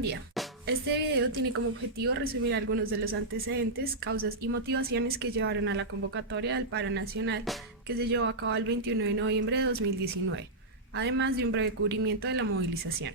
Día. Este video tiene como objetivo resumir algunos de los antecedentes, causas y motivaciones que llevaron a la convocatoria del paro nacional que se llevó a cabo el 21 de noviembre de 2019, además de un breve cubrimiento de la movilización.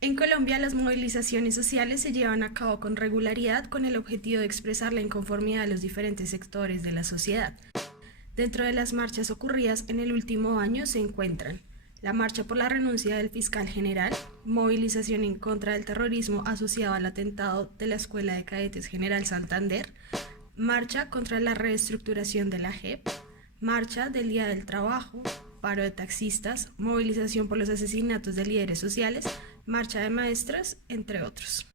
En Colombia, las movilizaciones sociales se llevan a cabo con regularidad con el objetivo de expresar la inconformidad de los diferentes sectores de la sociedad. Dentro de las marchas ocurridas en el último año se encuentran la marcha por la renuncia del fiscal general, movilización en contra del terrorismo asociado al atentado de la Escuela de Cadetes General Santander, marcha contra la reestructuración de la JEP, marcha del Día del Trabajo, paro de taxistas, movilización por los asesinatos de líderes sociales, marcha de maestras, entre otros.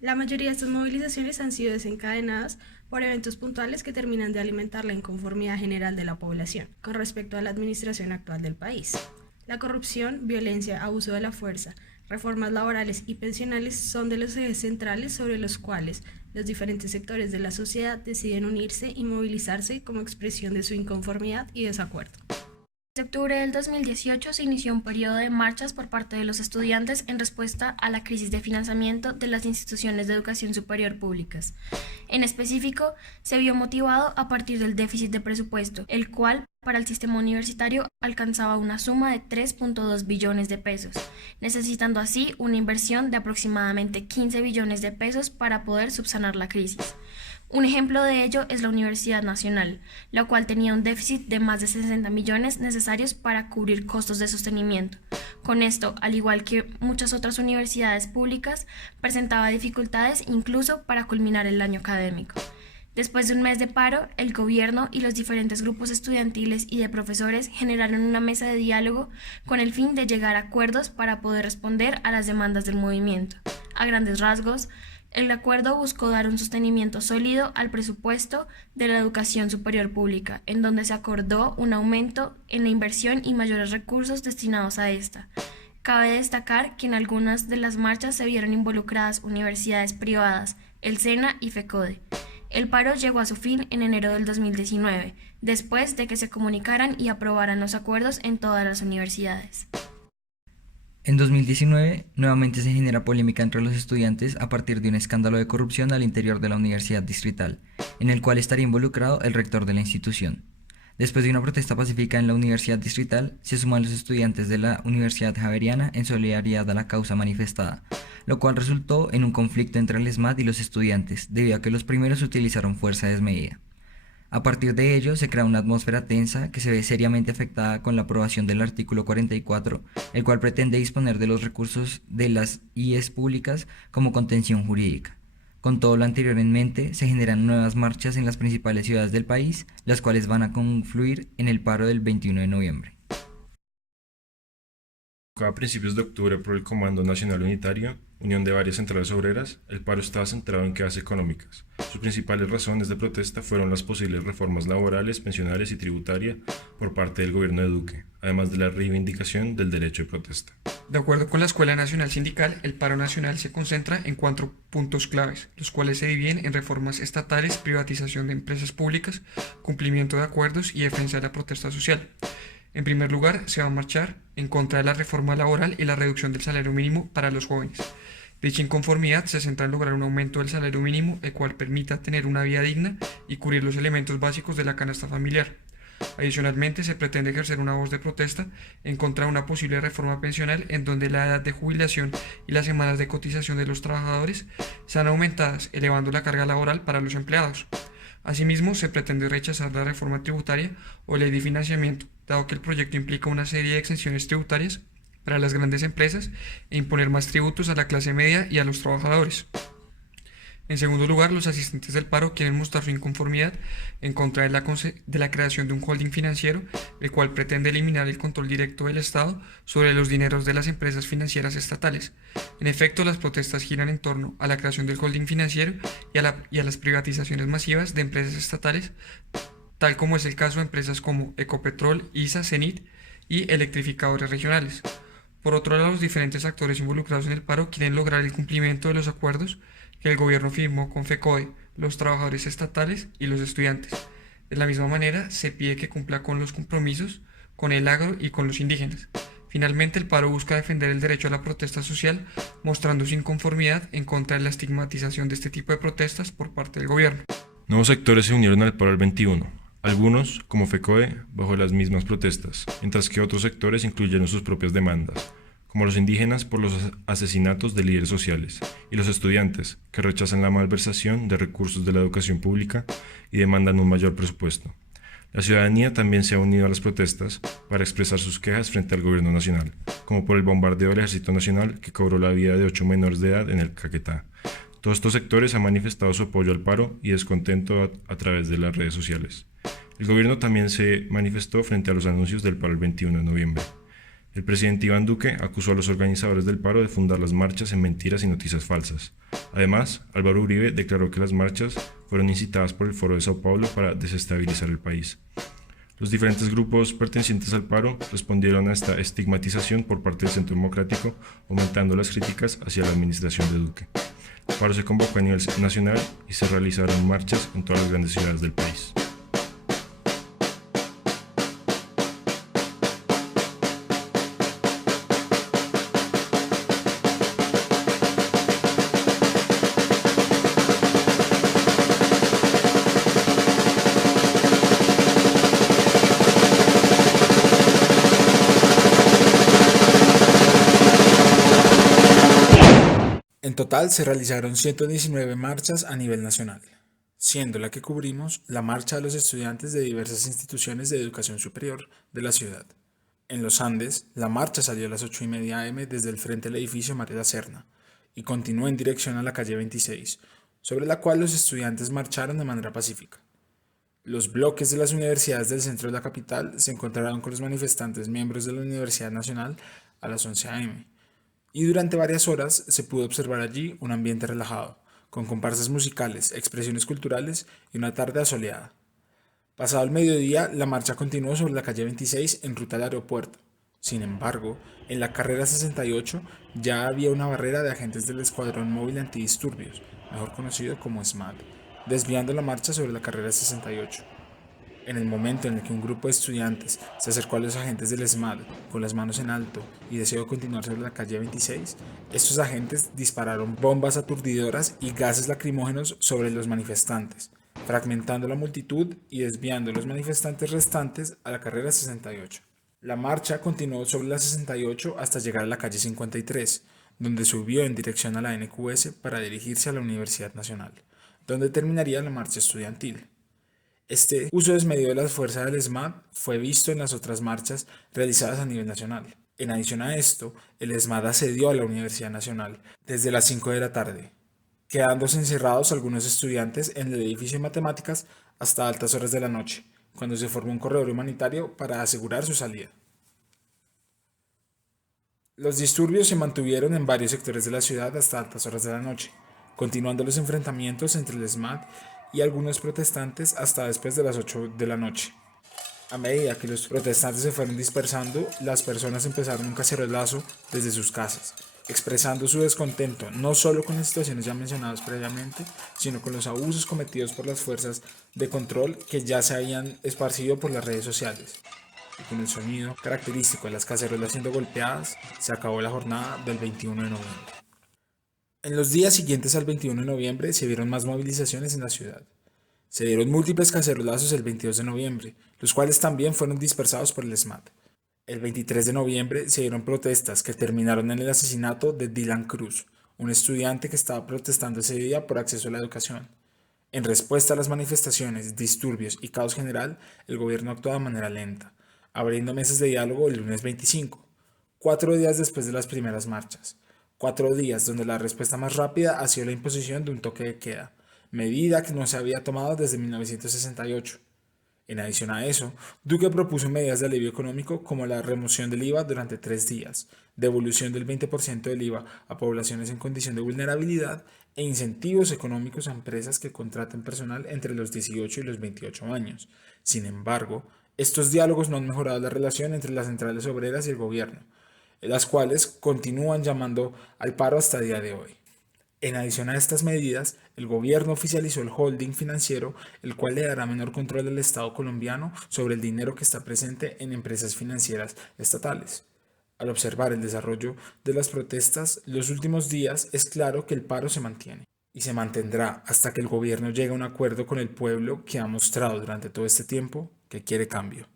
La mayoría de estas movilizaciones han sido desencadenadas por eventos puntuales que terminan de alimentar la inconformidad general de la población con respecto a la administración actual del país. La corrupción, violencia, abuso de la fuerza, reformas laborales y pensionales son de los ejes centrales sobre los cuales los diferentes sectores de la sociedad deciden unirse y movilizarse como expresión de su inconformidad y desacuerdo. En octubre del 2018 se inició un periodo de marchas por parte de los estudiantes en respuesta a la crisis de financiamiento de las instituciones de educación superior públicas. En específico, se vio motivado a partir del déficit de presupuesto, el cual para el sistema universitario alcanzaba una suma de 3.2 billones de pesos, necesitando así una inversión de aproximadamente 15 billones de pesos para poder subsanar la crisis. Un ejemplo de ello es la Universidad Nacional, la cual tenía un déficit de más de 60 millones necesarios para cubrir costos de sostenimiento. Con esto, al igual que muchas otras universidades públicas, presentaba dificultades incluso para culminar el año académico. Después de un mes de paro, el gobierno y los diferentes grupos estudiantiles y de profesores generaron una mesa de diálogo con el fin de llegar a acuerdos para poder responder a las demandas del movimiento. A grandes rasgos, el acuerdo buscó dar un sostenimiento sólido al presupuesto de la educación superior pública, en donde se acordó un aumento en la inversión y mayores recursos destinados a esta. Cabe destacar que en algunas de las marchas se vieron involucradas universidades privadas, el SENA y FECODE. El paro llegó a su fin en enero del 2019, después de que se comunicaran y aprobaran los acuerdos en todas las universidades. En 2019, nuevamente se genera polémica entre los estudiantes a partir de un escándalo de corrupción al interior de la Universidad Distrital, en el cual estaría involucrado el rector de la institución. Después de una protesta pacífica en la Universidad Distrital, se suman los estudiantes de la Universidad Javeriana en solidaridad a la causa manifestada, lo cual resultó en un conflicto entre el ESMAD y los estudiantes, debido a que los primeros utilizaron fuerza desmedida. A partir de ello, se crea una atmósfera tensa que se ve seriamente afectada con la aprobación del artículo 44, el cual pretende disponer de los recursos de las IES públicas como contención jurídica. Con todo lo anterior en mente, se generan nuevas marchas en las principales ciudades del país, las cuales van a confluir en el paro del 21 de noviembre. A principios de octubre por el Comando Nacional Unitario, unión de varias centrales obreras, el paro estaba centrado en quejas económicas. Sus principales razones de protesta fueron las posibles reformas laborales, pensionarias y tributarias por parte del gobierno de Duque, además de la reivindicación del derecho de protesta. De acuerdo con la Escuela Nacional Sindical, el paro nacional se concentra en 4 puntos claves, los cuales se dividen en reformas estatales, privatización de empresas públicas, cumplimiento de acuerdos y defensa de la protesta social. En primer lugar, se va a marchar en contra de la reforma laboral y la reducción del salario mínimo para los jóvenes. Dicha inconformidad se centra en lograr un aumento del salario mínimo, el cual permita tener una vida digna y cubrir los elementos básicos de la canasta familiar. Adicionalmente, se pretende ejercer una voz de protesta en contra de una posible reforma pensional en donde la edad de jubilación y las semanas de cotización de los trabajadores sean aumentadas, elevando la carga laboral para los empleados. Asimismo, se pretende rechazar la reforma tributaria o ley de financiamiento, dado que el proyecto implica una serie de exenciones tributarias para las grandes empresas e imponer más tributos a la clase media y a los trabajadores. En segundo lugar, los asistentes del paro quieren mostrar su inconformidad en contra de la creación de un holding financiero, el cual pretende eliminar el control directo del Estado sobre los dineros de las empresas financieras estatales. En efecto, las protestas giran en torno a la creación del holding financiero y a las privatizaciones masivas de empresas estatales, tal como es el caso de empresas como Ecopetrol, ISA, Cenit y electrificadores regionales. Por otro lado, los diferentes actores involucrados en el paro quieren lograr el cumplimiento de los acuerdos que el gobierno firmó con FECODE, los trabajadores estatales y los estudiantes. De la misma manera, se pide que cumpla con los compromisos con el agro y con los indígenas. Finalmente, el paro busca defender el derecho a la protesta social, mostrando su inconformidad en contra de la estigmatización de este tipo de protestas por parte del gobierno. Nuevos sectores se unieron al paro del 21, algunos, como FECODE, bajo las mismas protestas, mientras que otros sectores incluyeron sus propias demandas, como los indígenas por los asesinatos de líderes sociales, y los estudiantes, que rechazan la malversación de recursos de la educación pública y demandan un mayor presupuesto. La ciudadanía también se ha unido a las protestas para expresar sus quejas frente al gobierno nacional, como por el bombardeo del Ejército Nacional que cobró la vida de 8 menores de edad en el Caquetá. Todos estos sectores han manifestado su apoyo al paro y descontento a través de las redes sociales. El gobierno también se manifestó frente a los anuncios del paro el 21 de noviembre. El presidente Iván Duque acusó a los organizadores del paro de fundar las marchas en mentiras y noticias falsas. Además, Álvaro Uribe declaró que las marchas fueron incitadas por el Foro de Sao Paulo para desestabilizar el país. Los diferentes grupos pertenecientes al paro respondieron a esta estigmatización por parte del Centro Democrático, aumentando las críticas hacia la administración de Duque. El paro se convocó a nivel nacional y se realizaron marchas en todas las grandes ciudades del país. En total se realizaron 119 marchas a nivel nacional, siendo la que cubrimos la marcha de los estudiantes de diversas instituciones de educación superior de la ciudad. En los Andes, la marcha salió a las 8:30 am desde el frente del edificio María la Serna y continuó en dirección a la calle 26, sobre la cual los estudiantes marcharon de manera pacífica. Los bloques de las universidades del centro de la capital se encontraron con los manifestantes miembros de la Universidad Nacional a las 11 am. Y durante varias horas se pudo observar allí un ambiente relajado, con comparsas musicales, expresiones culturales y una tarde asoleada. Pasado el mediodía, la marcha continuó sobre la calle 26 en ruta al aeropuerto. Sin embargo, en la carrera 68 ya había una barrera de agentes del Escuadrón Móvil Antidisturbios, mejor conocido como SMAT, desviando la marcha sobre la carrera 68. En el momento en el que un grupo de estudiantes se acercó a los agentes del SMAT con las manos en alto y deseó continuar sobre la calle 26, estos agentes dispararon bombas aturdidoras y gases lacrimógenos sobre los manifestantes, fragmentando la multitud y desviando a los manifestantes restantes a la carrera 68. La marcha continuó sobre la 68 hasta llegar a la calle 53, donde subió en dirección a la NQS para dirigirse a la Universidad Nacional, donde terminaría la marcha estudiantil. Este uso desmedido de las fuerzas del SMAT fue visto en las otras marchas realizadas a nivel nacional. En adición a esto, el SMAT asedió a la Universidad Nacional desde las 5 de la tarde, quedándose encerrados algunos estudiantes en el edificio de matemáticas hasta altas horas de la noche, cuando se formó un corredor humanitario para asegurar su salida. Los disturbios se mantuvieron en varios sectores de la ciudad hasta altas horas de la noche, continuando los enfrentamientos entre el SMAT y algunos protestantes hasta después de las 8 de la noche. A medida que los protestantes se fueron dispersando, las personas empezaron un cacerolazo desde sus casas, expresando su descontento no solo con las situaciones ya mencionadas previamente, sino con los abusos cometidos por las fuerzas de control que ya se habían esparcido por las redes sociales. Y con el sonido característico de las cacerolas siendo golpeadas, se acabó la jornada del 21 de noviembre. En los días siguientes al 21 de noviembre se vieron más movilizaciones en la ciudad. Se dieron múltiples cacerolazos el 22 de noviembre, los cuales también fueron dispersados por el SMAT. El 23 de noviembre se dieron protestas que terminaron en el asesinato de Dylan Cruz, un estudiante que estaba protestando ese día por acceso a la educación. En respuesta a las manifestaciones, disturbios y caos general, el gobierno actuó de manera lenta, abriendo mesas de diálogo el lunes 25, 4 días después de las primeras marchas. 4 días donde la respuesta más rápida ha sido la imposición de un toque de queda, medida que no se había tomado desde 1968. En adición a eso, Duque propuso medidas de alivio económico como la remoción del IVA durante 3 días, devolución del 20% del IVA a poblaciones en condición de vulnerabilidad e incentivos económicos a empresas que contraten personal entre los 18 y los 28 años. Sin embargo, estos diálogos no han mejorado la relación entre las centrales obreras y el gobierno, las cuales continúan llamando al paro hasta el día de hoy. En adición a estas medidas, el gobierno oficializó el holding financiero, el cual le dará menor control al Estado colombiano sobre el dinero que está presente en empresas financieras estatales. Al observar el desarrollo de las protestas los últimos días, es claro que el paro se mantiene y se mantendrá hasta que el gobierno llegue a un acuerdo con el pueblo que ha mostrado durante todo este tiempo que quiere cambio.